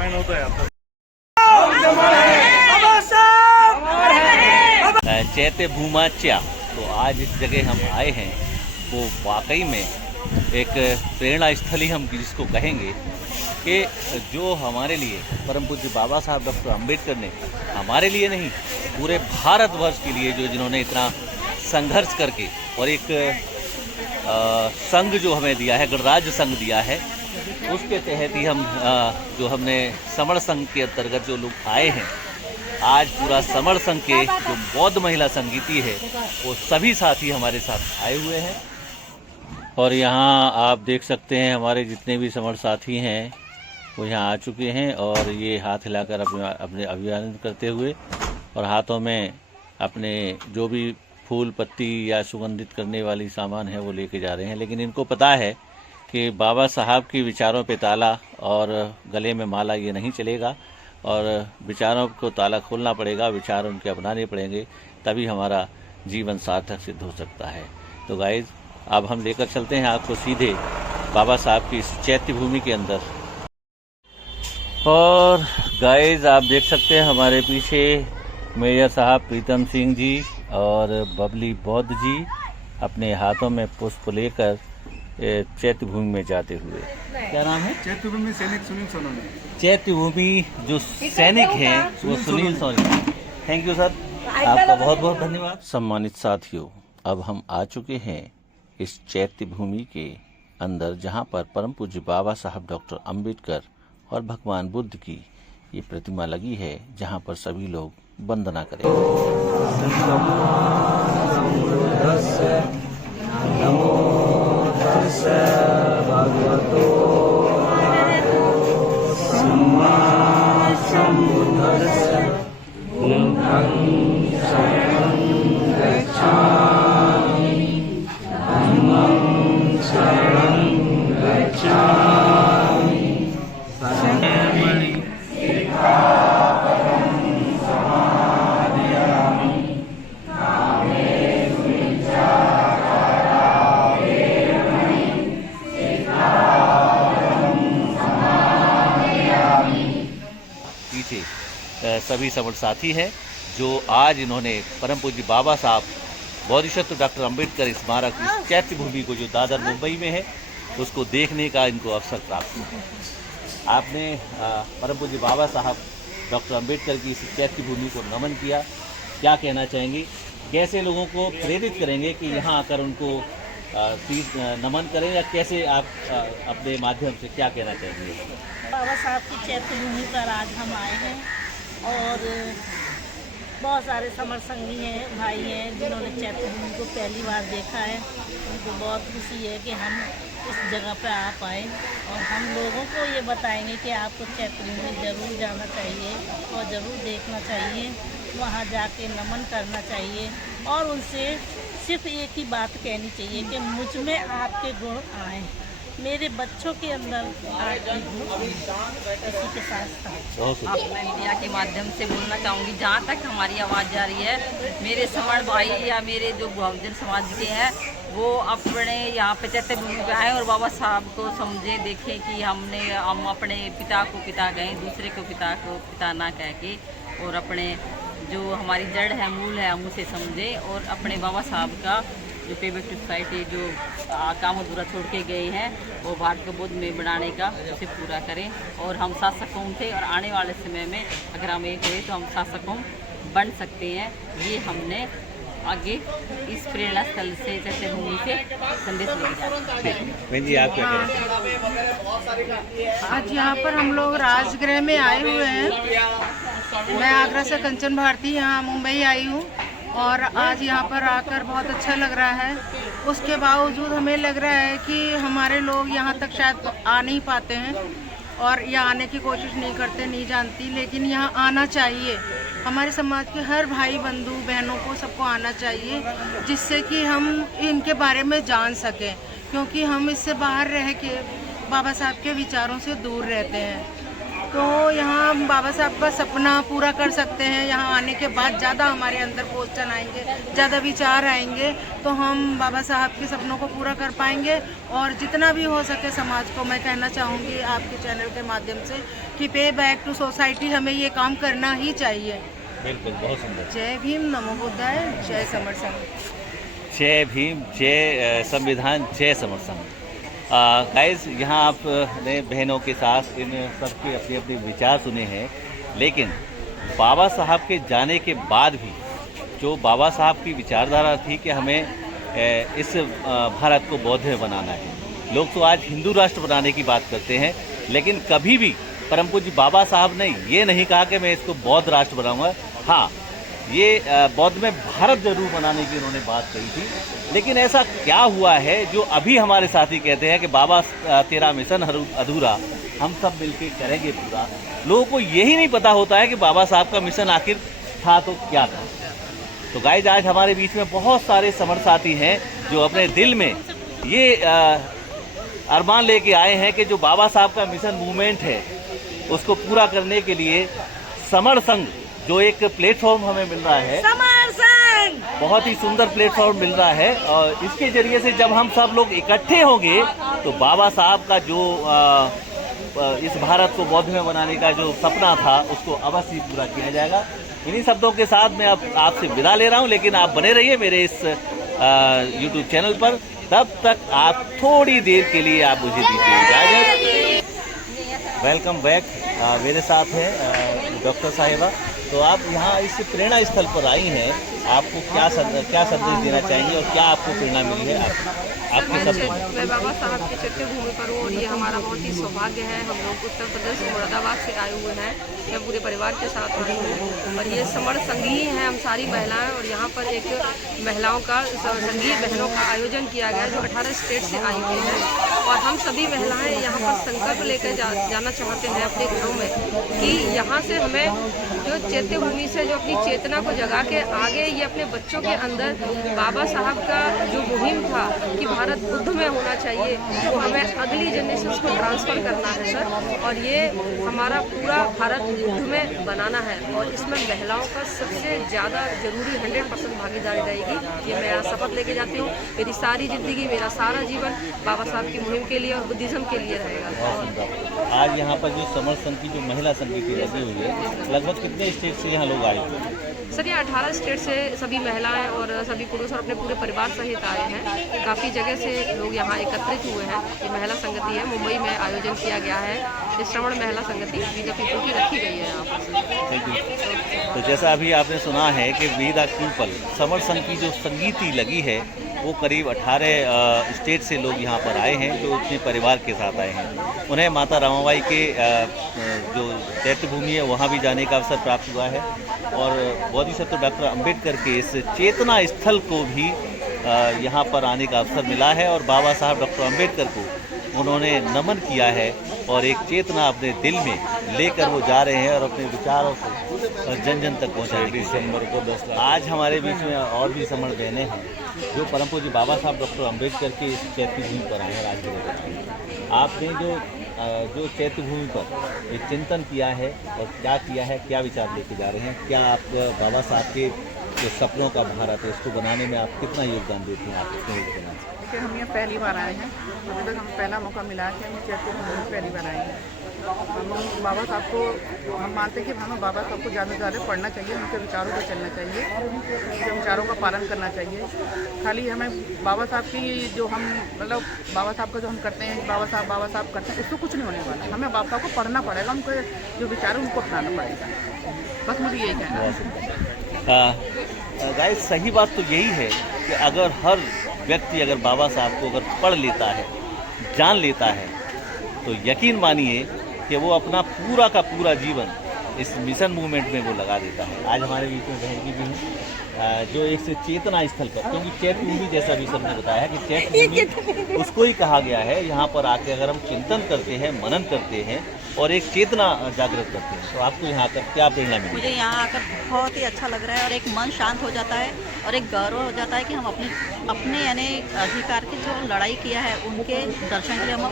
रामायण होता है आपका। चैत्य भूमाच्या, तो आज इस जगह हम आए हैं वो वाकई में एक प्रेरणा स्थली हम जिसको कहेंगे कि जो हमारे लिए परम पूज्य बाबा साहब डॉक्टर अंबेडकर ने हमारे लिए नहीं पूरे भारतवर्ष के लिए जो जिन्होंने इतना संघर्ष करके और एक संघ जो हमें दिया है, गणराज्य संघ दिया है, उसके तहत ही हम जो हमने समर संघ के अंतर्गत जो लोग आए हैं, आज पूरा समर संघ के जो बौद्ध महिला संगीति है वो सभी साथी हमारे साथ आए हुए हैं। और यहाँ आप देख सकते हैं हमारे जितने भी समर साथी हैं वो यहाँ आ चुके हैं और ये हाथ हिलाकर अपने अभिवादन करते हुए और हाथों में अपने जो भी फूल पत्ती या सुगंधित करने वाली सामान है वो लेके जा रहे हैं। लेकिन इनको पता है कि बाबा साहब के विचारों पे ताला और गले में माला ये नहीं चलेगा और विचारों को ताला खोलना पड़ेगा, विचार उनके अपनाने पड़ेंगे, तभी हमारा जीवन सार्थक सिद्ध हो सकता है। तो गाइज अब हम लेकर चलते हैं आपको सीधे बाबा साहब की इस चैत्य भूमि के अंदर। और गाइज आप देख सकते हैं हमारे पीछे मेजर साहब प्रीतम सिंह जी और बबली बौद्ध जी अपने हाथों में पुष्प लेकर चैत्य भूमि में जाते हुए। क्या नाम है? चैत्य भूमि सैनिक सुनील सोनी। चैत्य भूमि जो सैनिक हैं वो Sunil Soni. Thank you sir, आपका बहुत बहुत धन्यवाद। सम्मानित साथियों, अब हम आ चुके हैं इस चैत्य भूमि के अंदर जहां पर परम पूज्य बाबा साहब डॉक्टर अंबेडकर और भगवान बुद्ध की ये प्रतिमा लगी है, जहां पर सभी लोग वंदना करेंगे। भगवतो सम्मा सम्बुद्धस्य बुद्धं शरणं गच्छामि धम्मं शरणं गच्छामि संघं सिद्धापदं समादयामि कामेषु सभी समर साथी हैं जो आज इन्होंने परम पूज्य बाबा साहब बोधिसत्व डॉक्टर अंबेडकर स्मारक इस चैत्य भूमि को जो दादर मुंबई में है उसको देखने का इनको अवसर प्राप्त हुआ। आपने परम पूज्य बाबा साहब डॉक्टर अंबेडकर की इस चैत्य भूमि को नमन किया, क्या कहना चाहेंगे? कैसे लोगों को प्रेरित करेंगे कि यहाँ आकर उनको नमन करें, या कैसे आप अपने माध्यम से क्या कहना चाहेंगे? बाबा साहब की चैत्य भूमि पर आज हम आए हैं और बहुत सारे समर संगी हैं, भाई हैं जिन्होंने चैत्य भूमि को पहली बार देखा है। उनको बहुत खुशी है कि हम इस जगह पर आ पाए और हम लोगों को ये बताएंगे कि आपको चैत्य भूमि ज़रूर जाना चाहिए और ज़रूर देखना चाहिए, वहाँ जाके नमन करना चाहिए और उनसे सिर्फ एक ही बात कहनी चाहिए कि मुझ में आपके गुण आए, मेरे बच्चों के अंदर आपके गुण इसी के साथ आप मैं मीडिया के माध्यम से बोलना चाहूँगी, जहाँ तक हमारी आवाज़ जा रही है, मेरे समर भाई या मेरे जो बहुजन समाज के हैं वो अपने यहाँ पे चैत्य भूमि पे आए और बाबा साहब को समझे, देखें कि हम अपने पिता को पिता कहें, दूसरे को पिता ना कह के, और अपने जो हमारी जड़ है, मूल है, हम उसे समझें और अपने बाबा साहब का जो पे बैक टू सोसाइटी जो काम अधूरा छोड़ के गए हैं वो भारत को बुद्ध में बनाने का उसे पूरा करें। और हम शासक कौम थे और आने वाले समय में अगर हम एक हुए तो हम शासक कौम बन सकते हैं। ये हमने आगे इस प्रेरणा स्थल से चैत्य भूमि से संदेश लेके जाते हैं। आप क्या कहें? आज यहाँ पर हम लोग राजगृह में आए हुए हैं। मैं आगरा से कंचन भारती यहाँ मुंबई आई हूँ और आज यहाँ पर आकर बहुत अच्छा लग रहा है। उसके बावजूद हमें लग रहा है कि हमारे लोग यहाँ तक शायद आ नहीं पाते हैं और यहाँ आने की कोशिश नहीं करते, नहीं जानती, लेकिन यहाँ आना चाहिए। हमारे समाज के हर भाई बंधु बहनों को सबको आना चाहिए, जिससे कि हम इनके बारे में जान सकें, क्योंकि हम इससे बाहर रह के बाबा साहब के विचारों से दूर रहते हैं। तो यहाँ हम बाबा साहब का सपना पूरा कर सकते हैं। यहाँ आने के बाद ज़्यादा हमारे अंदर क्वेश्चन आएंगे, ज़्यादा विचार आएंगे, तो हम बाबा साहब के सपनों को पूरा कर पाएंगे। और जितना भी हो सके समाज को मैं कहना चाहूँगी आपके चैनल के माध्यम से कि पे बैक टू सोसाइटी हमें ये काम करना ही चाहिए। बिल्कुल, बहुत सुंदर। जय भीम, नमो बुद्धाय, जय समर संघ। जय भीम, जय संविधान, जय समर संघ। गाइस, यहाँ आपने बहनों के साथ इन सबके अपने अपने विचार सुने हैं, लेकिन बाबा साहब के जाने के बाद भी जो बाबा साहब की विचारधारा थी कि हमें इस भारत को बौद्ध में बनाना है। लोग तो आज हिंदू राष्ट्र बनाने की बात करते हैं, लेकिन कभी भी परम पूज्य बाबा साहब ने ये नहीं कहा कि मैं इसको बौद्ध राष्ट्र बनाऊंगा। हाँ, ये बौद्ध में भारत जरूर बनाने की उन्होंने बात कही थी, लेकिन ऐसा क्या हुआ है जो अभी हमारे साथी कहते हैं कि बाबा तेरा मिशन अधूरा, हम सब मिलके करेंगे पूरा। लोगों को यही नहीं पता होता है कि बाबा साहब का मिशन आखिर था तो क्या था। तो गाइस, आज हमारे बीच में बहुत सारे समर साथी हैं जो अपने दिल में ये अरमान लेके आए हैं कि जो बाबा साहब का मिशन मूवमेंट है उसको पूरा करने के लिए समर संघ जो एक प्लेटफॉर्म हमें मिल रहा है, समर संघ बहुत ही सुंदर प्लेटफॉर्म मिल रहा है, और इसके जरिए से जब हम सब लोग इकट्ठे होंगे तो बाबा साहब का जो इस भारत को बौद्ध में बनाने का जो सपना था उसको अवश्य पूरा किया जाएगा। इन्हीं शब्दों के साथ मैं अब आपसे विदा ले रहा हूं, लेकिन आप बने रहिए मेरे इस यूट्यूब चैनल पर। तब तक आप थोड़ी देर के लिए आप मुझे दीजिए इजाज़त। Welcome back. मेरे साथ है डॉक्टर साहिबा। तो आप यहाँ इस प्रेरणा स्थल पर आई हैं, आपको क्या संदेश देना चाहेंगे और क्या आपको प्रेरणा मिली है? आपके सब मैं बाबा साहब की चैत्य भूमि पर हूँ और ये हमारा बहुत ही सौभाग्य है। हम लोग उत्तर प्रदेश मुरादाबाद से आए हुए हैं, मैं पूरे परिवार के साथ आई हूँ और ये समर संघी हैं हम सारी महिलाएं। और यहाँ पर एक महिलाओं का संघीय बहनों का आयोजन किया गया जो 18 स्टेट से आई हुई हैं और हम सभी महिलाएं यहाँ पर संकल्प लेकर जाना चाहते हैं अपने घरों में कि यहाँ से हमें जो चैत्य भूमि से जो अपनी चेतना को जगा के आगे ये अपने बच्चों के अंदर बाबा साहब का जो मुहिम था कि भारत बुद्ध में होना चाहिए, वो हमें अगली जनरेशन को ट्रांसफ़र करना है सर। और ये हमारा पूरा भारत बुद्ध में बनाना है और इसमें महिलाओं का सबसे ज़्यादा जरूरी 100% भागीदारी रहेगी। ये मैं शपथ लेके जाती हूँ, मेरी सारी ज़िंदगी, मेरा सारा जीवन बाबा साहब की मुहिम के लिए और बुद्धिज़्म के लिए रहेगा। आज यहाँ पर जो समर संघ की जो महिला समिति लगी हुई है, लगभग कितने स्टेट से यहाँ लोग आए हैं? सर ये 18 स्टेट से सभी महिलाएं और सभी पुरुष और अपने पूरे परिवार सहित आए हैं। काफ़ी जगह से लोग यहाँ एकत्रित हुए हैं। ये महिला संगति है, मुंबई में आयोजन किया गया है। ये श्रवण महिला संगति बीजेपी की रखी गई है यहाँ पर। तो जैसा अभी आपने सुना है कि वी द पीपल समर संघ की जो संगीति लगी है वो करीब 18 स्टेट से लोग यहाँ पर आए हैं जो अपने परिवार के साथ आए हैं। उन्हें माता रमाबाई के जो चैत्य भूमि है वहाँ भी जाने का अवसर प्राप्त हुआ है और बोधिसत्व डॉक्टर अंबेडकर के इस चेतना स्थल को भी यहाँ पर आने का अवसर मिला है और बाबा साहब डॉक्टर अंबेडकर को उन्होंने नमन किया है और एक चेतना अपने दिल में लेकर वो जा रहे हैं और अपने विचारों को जन जन तक पहुँचाएंगे। दिसंबर को 10 आज हमारे बीच में और भी समर बहनें हैं जो परम पूज्य बाबा साहब डॉक्टर अंबेडकर के इस चैत्य भूमि पर आए हैं राजगीर। आपने जो चैत्य भूमि पर एक चिंतन किया है और क्या किया है, क्या विचार लेके जा रहे हैं, क्या आप बाबा साहब के जो सपनों का भारत है उसको बनाने में आप कितना योगदान देते हैं? आप कितना योगदान? देखिए, हम यहाँ पहली बार आए हैं, अभी तक हमें पहला मौका मिला है कि हम चैत्य भूमि में पहली बार आए हैं। हम बाबा साहब को हम मानते हैं कि हमें बाबा साहब को ज़्यादा से ज़्यादा पढ़ना चाहिए, उनके विचारों पर चलना चाहिए, उनके विचारों का पालन करना चाहिए। खाली हमें बाबा साहब की जो हम मतलब बाबा साहब का जो हम करते हैं बाबा साहब करते हैं उससे कुछ नहीं होने वाला। हमें बाबा साहब को पढ़ना पड़ेगा, उनके जो विचार है उनको अपनाना पड़ेगा। बस मुझे यही कहना है। गाइस, सही बात तो यही है कि अगर हर व्यक्ति अगर बाबा साहब को अगर पढ़ लेता है, जान लेता है, तो यकीन मानिए कि वो अपना पूरा का पूरा जीवन इस मिशन मूवमेंट में वो लगा देता है। आज हमारे बीच में बहन की भी है जो एक से चेतना स्थल पर, क्योंकि चैत्य भूमि जैसा भी सबने बताया है कि चैत्य भूमि उसको ही कहा गया है। यहाँ पर आके अगर हम चिंतन करते हैं, मनन करते हैं और एक चेतना जागृत करते हैं, तो आपको यहाँ आकर क्या प्रेरणा मिली? मुझे यहाँ आकर बहुत ही अच्छा लग रहा है और एक मन शांत हो जाता है और एक गौरव हो जाता है कि हम अपने यानी अधिकार की जो लड़ाई किया है उनके दर्शन के लिए हम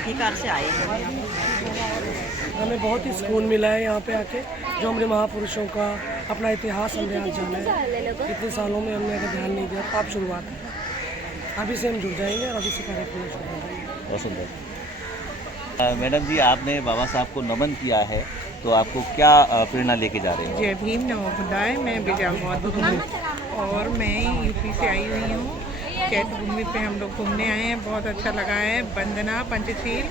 अधिकार से आए हैं। हमें बहुत ही सुकून मिला है यहाँ पे आके, जो हमारे महापुरुषों का अपना इतिहास हमने आज जाना है। इतने सालों में हमने अगर ध्यान नहीं दिया तो आप शुरुआत है, अभी से हम जुड़ जाएंगे और अभी से कार्यक्रम शुरू कर देंगे। बहुत सुंदर। मैडम जी, आपने बाबा साहब को नमन किया है, तो आपको क्या प्रेरणा लेके जा रहे हो? जय भीम, नमो बुद्धाय। मैं विजया बौद्ध हूँ और मैं यूपी से आई हुई हूँ। चैत्य भूमि पे हम लोग घूमने आए हैं, बहुत अच्छा लगा है। वंदना पंचशील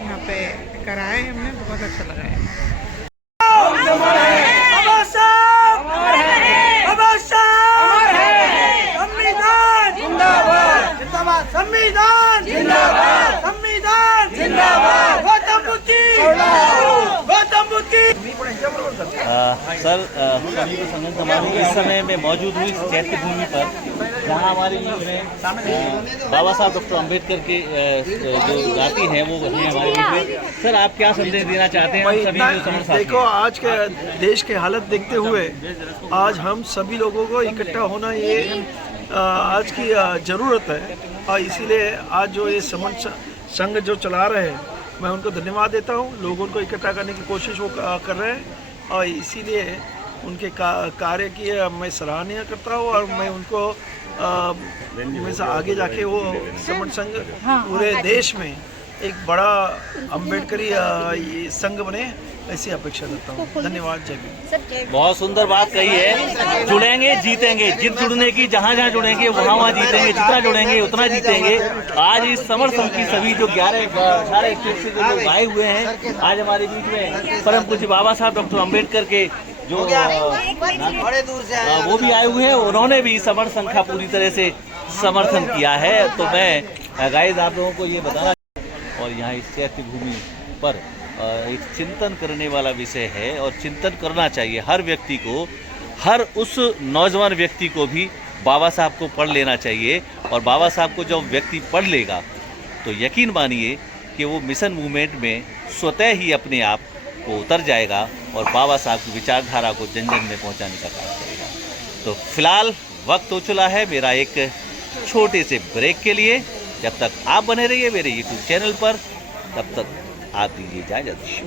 यहाँ पे कराए हमने, बहुत अच्छा लगा है। संविधान जिंदाबाद, संविधान जिंदाबाद, गौतम बुद्ध की, गौतम बुद्ध की। सर, संयुक्त संघ समारोह इस समय में मौजूद हुई चैत्य भूमि पर, जहां हमारे बीच में बाबा साहब डॉक्टर अम्बेडकर के जो जाति हैं वो हैं हमारे बीच में। सर, आप क्या संदेश देना चाहते हैं सभी जो समर साथी? देखो, आज के देश के हालत देखते हुए आज हम सभी लोगों को इकट्ठा होना ये आज की ज़रूरत है, और इसीलिए आज जो ये समर संघ जो चला रहे हैं, मैं उनको धन्यवाद देता हूँ। लोगों को इकट्ठा करने की कोशिश वो कर रहे हैं, और इसीलिए उनके कार्य की मैं सराहनीय करता हूँ, और मैं उनको में से आगे जाके वो समर संघ पूरे देश में एक बड़ा अम्बेडकरी ये संघ बने, ऐसी अपेक्षा करता हूँ। धन्यवाद। जय भीम। बहुत सुंदर बात कही है। जुड़ेंगे जीतेंगे, जित जुड़ने की, जहाँ जहाँ जुड़ेंगे वहाँ जीतेंगे, जितना जुड़ेंगे उतना जीतेंगे। आज इस समर संघ की सभी जो 11 स्टेट से जो लोग आए हुए हैं, आज हमारे बीच में परम पूज्य बाबा साहब डॉक्टर अम्बेडकर के जो वो भी आए हुए हैं, उन्होंने भी समर संघ का पूरी तरह से समर्थन किया है। तो मैं गाइस आप लोगों को ये बताना, और यहाँ इस चैत्य भूमि पर एक चिंतन करने वाला विषय है, और चिंतन करना चाहिए हर व्यक्ति को, हर उस नौजवान व्यक्ति को भी बाबा साहब को पढ़ लेना चाहिए। और बाबा साहब को जब व्यक्ति पढ़ लेगा तो यकीन मानिए कि वो मिशन मूवमेंट में स्वतः ही अपने आप को उतर जाएगा और बाबा साहब की विचारधारा को जन जन में पहुँचाने का काम करेगा। तो फिलहाल वक्त हो चला है मेरा एक छोटे से ब्रेक के लिए। जब तक आप बने रहिए मेरे यूट्यूब चैनल पर, तब तक आप दीजिए इजाज़त।